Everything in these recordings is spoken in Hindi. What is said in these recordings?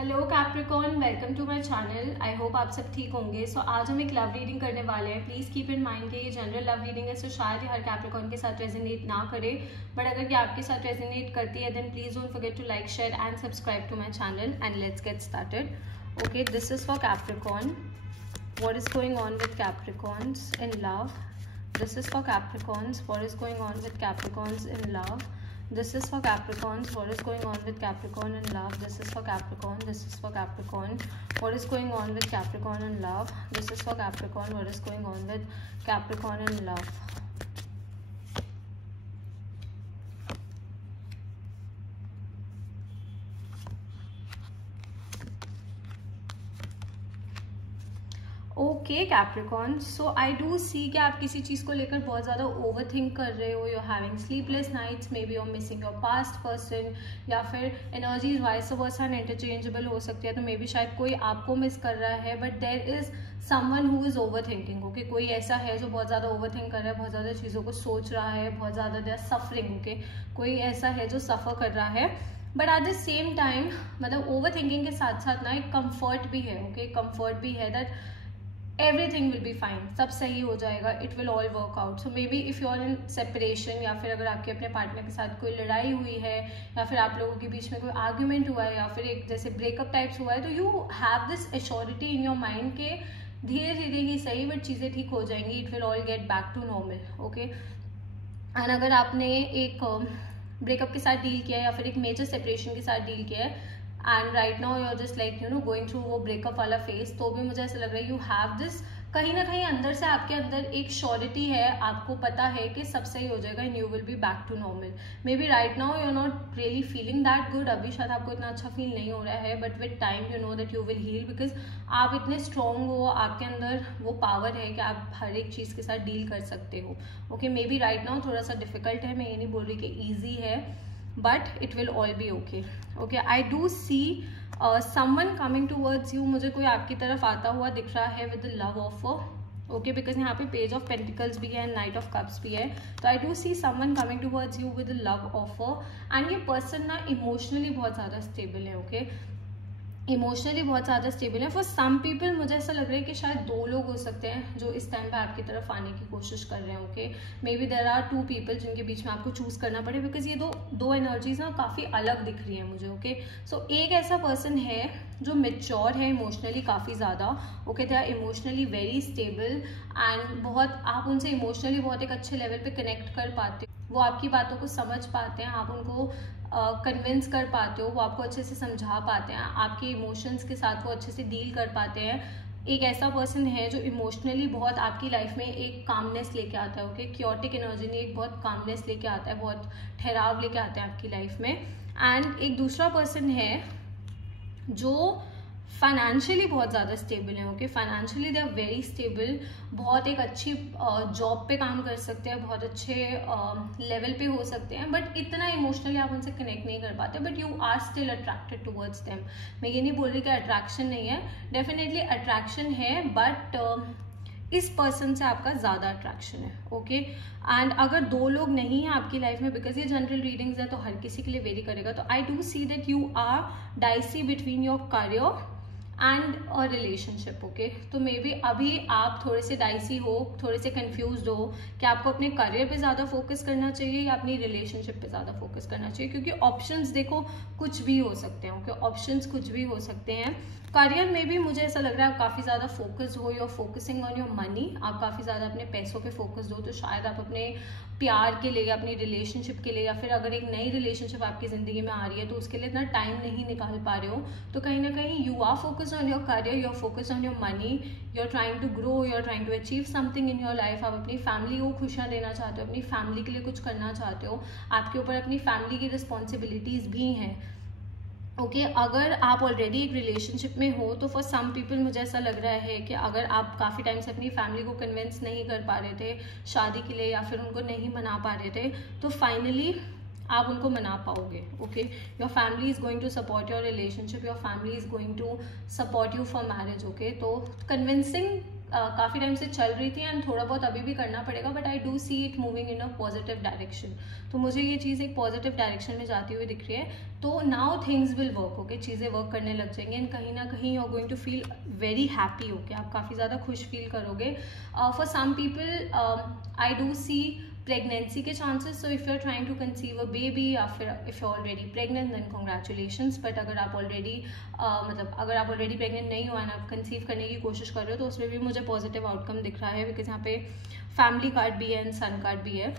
Hello Capricorn, welcome to my channel. I hope आप सब ठीक होंगे। सो आज हम एक लव रीडिंग करने वाले हैं। प्लीज़ कीप इन माइंड कि ये जनरल लव रीडिंग है, सो शायद ये हर कैप्रिकॉर्न के साथ रेजोनेट ना करे, बट अगर ये आपके साथ रेजोनेट करती है then please don't forget to like, share and subscribe to my channel and let's get started. Okay, this is for Capricorn. What is going on with Capricorns in love? This is for Capricorns. What is going on with Capricorns in love? This is for Capricorns. What is going on with Capricorn in love? This is for Capricorn. This is for Capricorn. What is going on with Capricorn in love? This is for Capricorn. What is going on with Capricorn in love? Okay Capricorn, so I do see कि आप किसी चीज़ को लेकर बहुत ज़्यादा ओवर थिंक कर रहे हो. You having sleepless nights, maybe you are missing your past person, या फिर एनर्जीज वाइस वर्सा इंटरचेंजेबल हो सकती है. तो मे बी शायद कोई आपको मिस कर रहा है, but there is someone who is overthinking. Okay, कोई ऐसा है जो बहुत ज़्यादा ओवर थिंक कर रहा है, बहुत ज़्यादा चीज़ों को सोच रहा है, बहुत ज़्यादा दे आर सफरिंग. ओके, कोई ऐसा है जो सफ़र कर रहा है, but at the same time मतलब ओवर थिंकिंग के साथ साथ ना एक कम्फर्ट भी है. ओके, कम्फर्ट भी है that everything will be fine, सब सही हो जाएगा, it will all work out. So maybe if you are in separation, या फिर अगर आपके अपने पार्टनर के साथ कोई लड़ाई हुई है, या फिर आप लोगों के बीच में कोई आर्ग्यूमेंट हुआ है, या फिर एक जैसे ब्रेकअप टाइप्स हुआ है, तो you have this assurity in your mind के धीरे धीरे ही सही बट चीज़ें ठीक हो जाएंगी, it will all get back to normal. Okay, and अगर आपने एक ब्रेकअप के साथ डील किया है, या फिर एक मेजर सेपरेशन के साथ डील किया है, and right now you are just like going through वो ब्रेकअप वाला फेज, तो भी मुझे ऐसा लग रहा है यू हैव दिस, कहीं ना कहीं अंदर से आपके अंदर एक श्योरिटी है, आपको पता है कि सब सही हो जाएगा and you will be back to normal. Maybe right now you are not really feeling that good, अभी शायद आपको इतना अच्छा फील नहीं हो रहा है, but with time you know that you will heal, because आप इतने स्ट्रॉन्ग हो, आपके अंदर वो पावर है कि आप हर एक चीज़ के साथ डील कर सकते हो. Okay, maybe right now थोड़ा सा डिफिकल्ट है, मैं ये नहीं बोल रही कि ईजी है, but it will all B okay. Okay, I do see someone coming towards you. मुझे कोई आपकी तरफ आता हुआ दिख रहा है with love offer. Okay, because यहाँ पे पेज ऑफ पेंटिकल्स भी है एंड नाइट ऑफ कप्स भी है, तो I do see someone coming towards you with love offer. And ये पर्सन ना इमोशनली बहुत ज़्यादा स्टेबल है. ओके, इमोशनली बहुत ज़्यादा स्टेबल है. फॉर सम पीपल मुझे ऐसा लग रहा है कि शायद दो लोग हो सकते हैं जो इस टाइम पे आपकी तरफ आने की कोशिश कर रहे हैं. Okay, maybe there are two people जिनके बीच में आपको चूज करना पड़े, बिकॉज ये दो एनर्जीज ना काफ़ी अलग दिख रही है मुझे. ओके, सो एक ऐसा पर्सन है जो मेच्योर है इमोशनली काफ़ी ज़्यादा. Okay, they are emotionally very stable and बहुत आप उनसे इमोशनली बहुत एक अच्छे लेवल पे कनेक्ट कर पाते हो, वो आपकी बातों को समझ पाते हैं, आप उनको कन्विंस कर पाते हो, वो आपको अच्छे से समझा पाते हैं, आपके इमोशंस के साथ वो अच्छे से डील कर पाते हैं. एक ऐसा पर्सन है जो इमोशनली बहुत आपकी लाइफ में एक कामनेस लेके आता है. ओके, क्योटिक एनर्जी ने एक बहुत कामनेस लेके आता है, बहुत ठहराव लेके आता है आपकी लाइफ में. एंड एक दूसरा पर्सन है जो फाइनेंशियली बहुत ज़्यादा स्टेबल है. Okay, financially they are very stable, बहुत एक अच्छी जॉब पे काम कर सकते हैं, बहुत अच्छे लेवल पे हो सकते हैं, बट इतना इमोशनली आप उनसे कनेक्ट नहीं कर पाते, but you are still attracted towards them. मैं ये नहीं बोल रही कि अट्रैक्शन नहीं है, डेफिनेटली अट्रैक्शन है, बट इस पर्सन से आपका ज़्यादा अट्रैक्शन है. ओके, एंड अगर दो लोग नहीं हैं आपकी लाइफ में, बिकॉज ये जनरल रीडिंग्स है तो हर किसी के लिए वेरी करेगा, तो I do see that you are dicey between your career and a relationship. Okay, तो मे बी अभी आप थोड़े से डाइसी हो, थोड़े से कंफ्यूज हो कि आपको अपने करियर पे ज़्यादा फोकस करना चाहिए या अपनी रिलेशनशिप पे ज़्यादा फोकस करना चाहिए, क्योंकि ऑप्शंस देखो कुछ भी हो सकते हैं. ओके, ऑप्शंस कुछ भी हो सकते हैं. करियर में भी मुझे ऐसा लग रहा है आप काफ़ी ज़्यादा फोकस्ड हो, you are focusing on your money, आप काफ़ी ज़्यादा अपने पैसों पे फोकस्ड हो, तो शायद आप अपने प्यार के लिए या अपनी रिलेशनशिप के लिए, या फिर अगर एक नई रिलेशनशिप आपकी ज़िंदगी में आ रही है तो उसके लिए इतना टाइम नहीं निकाल पा रहे हो. तो कहीं ना कहीं you are focused on your career, you are focused on your money, you are trying to grow, you are trying to achieve something in your life. आप अपनी फैमिली को खुशियाँ देना चाहते हो, अपनी फैमिली के लिए कुछ करना चाहते हो, आपके ऊपर अपनी फैमिली की रिस्पॉन्सिबिलिटीज़ भी हैं. ओके, अगर आप ऑलरेडी एक रिलेशनशिप में हो तो फॉर सम पीपल मुझे ऐसा लग रहा है कि अगर आप काफ़ी टाइम से अपनी फैमिली को कन्विंस नहीं कर पा रहे थे शादी के लिए, या फिर उनको नहीं मना पा रहे थे, तो फाइनली आप उनको मना पाओगे. Okay, your family is going to support your relationship, your family is going to support you for marriage. Okay, तो कन्विंसिंग काफ़ी टाइम से चल रही थी एंड थोड़ा बहुत अभी भी करना पड़ेगा, but I do see it moving in a positive direction. तो मुझे ये चीज़ एक पॉजिटिव डायरेक्शन में जाती हुई दिख रही है। तो now things will work, okay, चीज़ें वर्क करने लग जाएंगे एंड कहीं ना कहीं you are going to feel very happy, okay, आप काफ़ी ज़्यादा खुश फील करोगे। For some people I do see pregnancy के chances, so if you are trying to conceive a baby या फिर if you already pregnant then congratulations. But अगर आप ऑलरेडी अगर आप ऑलरेडी प्रेग्नेंट नहीं हुआ एंड आप कंसीव करने की कोशिश कर रहे हो तो उसमें भी मुझे पॉजिटिव आउटकम दिख रहा है, बिकॉज यहाँ पे फैमिली कार्ड भी है एंड सन कार्ड भी है,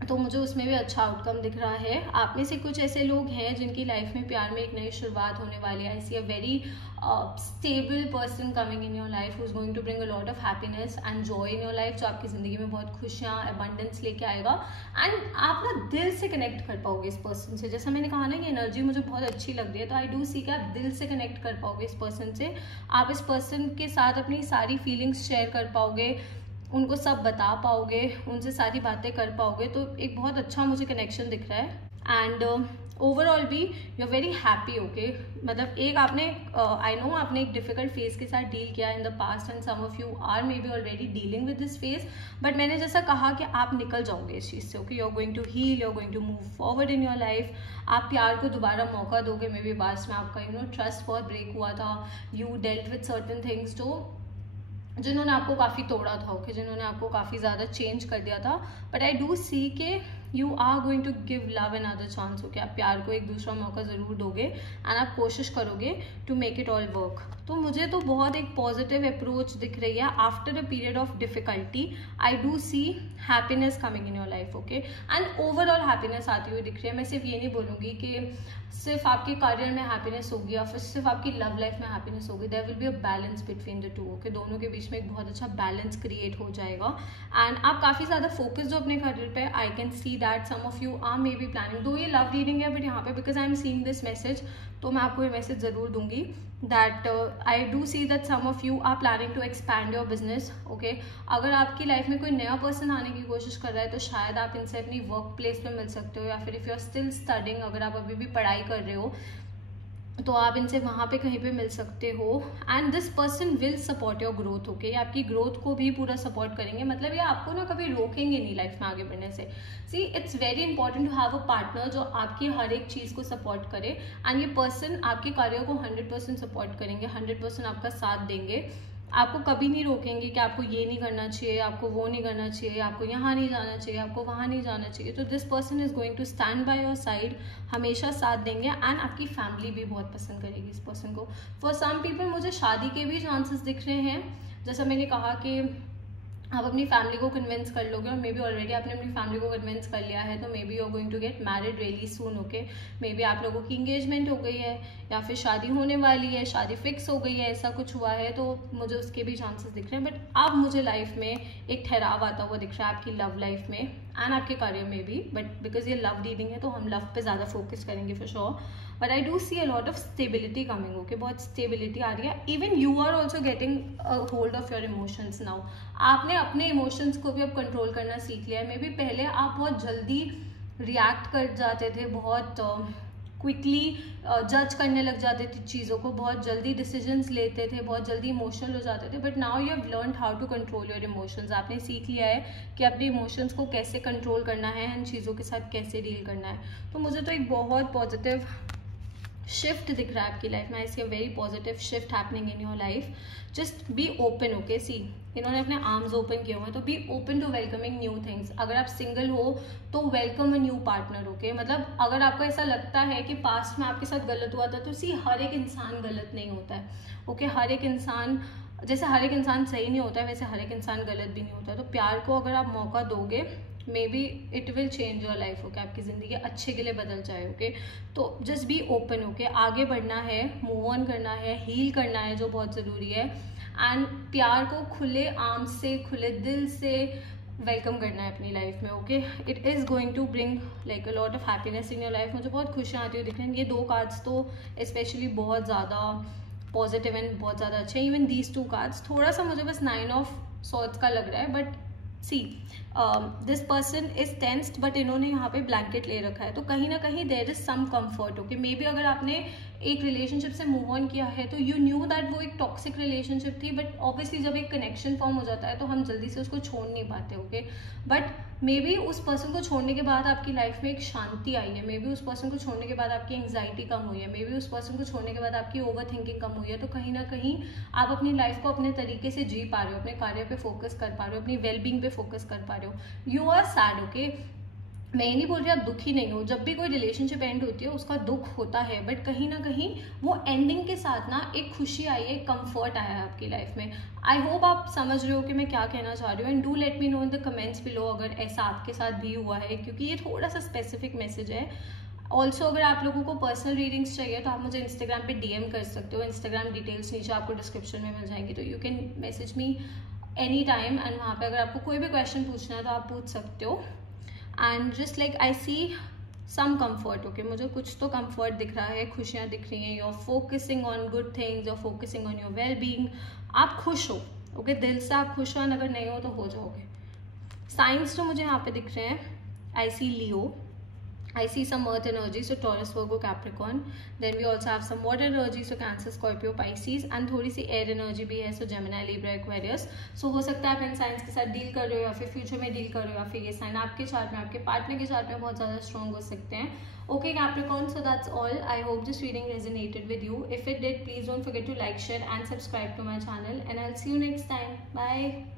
तो मुझे उसमें भी अच्छा आउटकम दिख रहा है। आप में से कुछ ऐसे लोग हैं जिनकी लाइफ में प्यार में एक नई शुरुआत होने वाली है। I see a very stable person coming in your life who is going to bring a lot of happiness and joy in your life, जो आपकी जिंदगी में बहुत खुशियाँ अबंडेंस लेके आएगा एंड आप ना दिल से कनेक्ट कर पाओगे इस पर्सन से। जैसा मैंने कहा ना, ये एनर्जी मुझे बहुत अच्छी लग रही है, तो आई डू सी कि आप दिल से कनेक्ट कर पाओगे इस पर्सन से। आप इस पर्सन के साथ अपनी सारी फीलिंग्स शेयर कर पाओगे, उनको सब बता पाओगे, उनसे सारी बातें कर पाओगे, तो एक बहुत अच्छा मुझे कनेक्शन दिख रहा है। एंड ओवरऑल भी you are very happy, okay. मतलब एक आपने आई नो आपने एक डिफिकल्ट फेज के साथ डील किया in the past and some of you are maybe already dealing with this phase, but मैंने जैसा कहा कि आप निकल जाओगे इस चीज़ से, okay. You are going to heal, you are going to move forward in your life. आप प्यार को दोबारा मौका दोगे, मे बी पास्ट में आपका ट्रस्ट बहुत ब्रेक हुआ था, you dealt with certain things जिन्होंने आपको काफ़ी तोड़ा था, ओके, जिन्होंने आपको काफ़ी ज़्यादा चेंज कर दिया था। बट आई डू सी के you are going to give love another chance, okay. आप प्यार को एक दूसरा मौका ज़रूर दोगे एंड आप कोशिश करोगे to make it all work. तो मुझे तो बहुत एक पॉजिटिव अप्रोच दिख रही है। After a period of difficulty I do see happiness coming in your life, okay, and overall happiness आती हुई दिख रही है। मैं सिर्फ ये नहीं बोलूँगी कि सिर्फ आपके करियर में हैप्पीनेस होगी या फिर सिर्फ आपकी लव लाइफ में हैप्पीनेस होगी। There will be a balance between the two, okay. दोनों के बीच में एक बहुत अच्छा बैलेंस क्रिएट हो जाएगा एंड आप काफ़ी ज़्यादा फोकस्ड हो अपने करियर पे। I can see that some of you are maybe planning, though ये लव रीडिंग है, बट यहाँ पे because I am seeing this message, तो मैं आपको ये मैसेज ज़रूर दूंगी that I do see that some of you are planning to expand your business, okay. अगर आपकी लाइफ में कोई नया पर्सन आने की कोशिश कर रहा है तो शायद आप इनसे अपनी वर्क प्लेस पे मिल सकते हो, या फिर if you are still studying, अगर आप अभी भी पढ़ाई कर रहे हो तो आप इनसे वहाँ पे कहीं पे मिल सकते हो। And this person will support your growth, okay. ये आपकी ग्रोथ को भी पूरा सपोर्ट करेंगे, मतलब ये आपको ना कभी रोकेंगे नहीं लाइफ में आगे बढ़ने से। See it's very important to have a partner जो आपकी हर एक चीज़ को सपोर्ट करे एंड ये पर्सन आपके कार्यों को 100% सपोर्ट करेंगे, 100% आपका साथ देंगे। आपको कभी नहीं रोकेंगे कि आपको ये नहीं करना चाहिए, आपको वो नहीं करना चाहिए, आपको यहाँ नहीं जाना चाहिए, आपको वहाँ नहीं जाना चाहिए। तो this person is going to stand by your side, हमेशा साथ देंगे एंड आपकी फैमिली भी बहुत पसंद करेगी इस पर्सन को। फॉर सम पीपल मुझे शादी के भी चांसेस दिख रहे हैं। जैसा मैंने कहा कि आप अपनी फैमिली को कन्विंस कर लोगे और मे बी ऑलरेडी आपने अपनी फैमिली को कन्विंस कर लिया है, तो maybe you are going to get married really soon, okay. Maybe आप लोगों की इंगेजमेंट हो गई है या फिर शादी होने वाली है, शादी फिक्स हो गई है, ऐसा कुछ हुआ है, तो मुझे उसके भी चांसेस दिख रहे हैं। बट अब मुझे लाइफ में एक ठहराव आता हुआ दिख रहा है आपकी लव लाइफ में एंड आपके करियर में भी, बट बिकॉज ये लव रीडिंग है तो हम लव पे ज़्यादा फोकस करेंगे for sure. But I do see a lot of stability coming, okay. बहुत स्टेबिलिटी आ रही है। Even you are also getting a hold of your emotions now. आपने अपने इमोशंस को भी अब कंट्रोल करना सीख लिया है। मे बी पहले आप बहुत जल्दी रिएक्ट कर जाते थे, बहुत क्विकली जज करने लग जाते थे चीज़ों को, बहुत जल्दी डिसीजंस लेते थे, बहुत जल्दी इमोशनल हो जाते थे। But now you have learned how to control your emotions. आपने सीख लिया है कि अपने इमोशंस को कैसे कंट्रोल करना है एंड चीज़ों के साथ कैसे डील करना है। तो मुझे तो एक बहुत पॉजिटिव शिफ्ट दिख रहा है आपकी लाइफ में। I see a very positive shift happening in your life. Just be open, okay. See इन्होंने अपने आर्म्स ओपन किए हुए हैं, तो be open to welcoming new things. अगर आप सिंगल हो तो welcome a new partner, okay. मतलब अगर आपको ऐसा लगता है कि पास्ट में आपके साथ गलत हुआ था, तो सी हर एक इंसान गलत नहीं होता है, ओके। हर एक इंसान, जैसे हर एक इंसान सही नहीं होता है वैसे हर एक इंसान गलत भी नहीं होता है। तो प्यार को अगर आप मौका दोगे, may be it will change your life, okay. आपकी ज़िंदगी अच्छे के लिए बदल जाए, ओके। तो जस्ट बी ओपन, ओके। आगे बढ़ना है, मूव ऑन करना है, हील करना है, जो बहुत ज़रूरी है। एंड प्यार को खुले आर्म से, खुले दिल से वेलकम करना है अपनी लाइफ में, okay. It is going to bring like a lot of happiness in your life. मुझे बहुत खुशियाँ आती हुई दिख रही हैं। ये दो कार्ड्स तो स्पेशली बहुत ज़्यादा पॉजिटिव एंड बहुत ज़्यादा अच्छे हैं। इवन दीज टू कार्ड्स, थोड़ा सा मुझे बस 9 ऑफ सॉर्ड्स का लग रहा है, but see this person is tensed, but इन्होंने यहाँ पे ब्लैंकेट ले रखा है, तो कहीं ना कहीं there is some comfort, okay. Maybe अगर आपने एक रिलेशनशिप से मूव ऑन किया है तो यू न्यू दैट वो एक टॉक्सिक रिलेशनशिप थी, बट ऑब्वियसली जब एक कनेक्शन फॉर्म हो जाता है तो हम जल्दी से उसको छोड़ नहीं पाते, ओके। बट मे बी उस पर्सन को छोड़ने के बाद आपकी लाइफ में एक शांति आई है, मे बी उस पर्सन को छोड़ने के बाद आपकी एंग्जाइटी कम हुई है, मे बी उस पर्सन को छोड़ने के बाद आपकी ओवर थिंकिंग कम हुई है, तो कहीं ना कहीं आप अपनी लाइफ को अपने तरीके से जी पा रहे हो, अपने कार्य पे फोकस कर पा रहे हो, अपनी वेलबींग पे फोकस कर पा रहे हो। You are sad, okay. मैं ये नहीं बोल रही आप दुखी नहीं हो, जब भी कोई रिलेशनशिप एंड होती है उसका दुख होता है, बट कहीं ना कहीं वो एंडिंग के साथ ना एक खुशी आई है, एक कंफर्ट आया है आपकी लाइफ में। आई होप आप समझ रहे हो कि मैं क्या कहना चाह रही हूँ, and do let me know in the comments below अगर ऐसा आपके साथ भी हुआ है, क्योंकि ये थोड़ा सा स्पेसिफिक मैसेज है। ऑल्सो अगर आप लोगों को पर्सनल रीडिंग्स चाहिए तो आप मुझे इंस्टाग्राम पे डीएम कर सकते हो, इंस्टाग्राम डिटेल्स नीचे आपको डिस्क्रिप्शन में मिल जाएंगी, तो you can message me any time, and वहाँ पे अगर आपको कोई भी क्वेश्चन पूछना है तो आप पूछ सकते हो। And just like I see some comfort, okay, मुझे कुछ तो कम्फर्ट दिख रहा है, खुशियाँ दिख रही हैं, you are focusing on good things, you are focusing on your well being, आप खुश हो, ओके, दिल से आप खुश हो, अगर नहीं हो तो हो जाओगे। साइंस जो मुझे यहाँ पे दिख रहे हैं, आई सी लियो, I see some earth energy, so Taurus, Virgo, Capricorn. Then we also have some water energy, so Cancer, Scorpio, Pisces, and थोड़ी सी air energy भी है, so Gemini, Libra, Aquarius. So हो सकता है आप इन साइंस के साथ डील कर रहे हो, या फिर फ्यूचर में डील कर रहे हो, या फिर ये साइन आपके चार्ट में, आपके पार्टनर के चार्ट में बहुत ज़्यादा स्ट्रॉन्ग हो सकते हैं। Okay, Capricorn, so that's all. I hope this reading resonated with you. If it did, please don't forget to like, share, and subscribe to my channel. And I'll see you next time. Bye.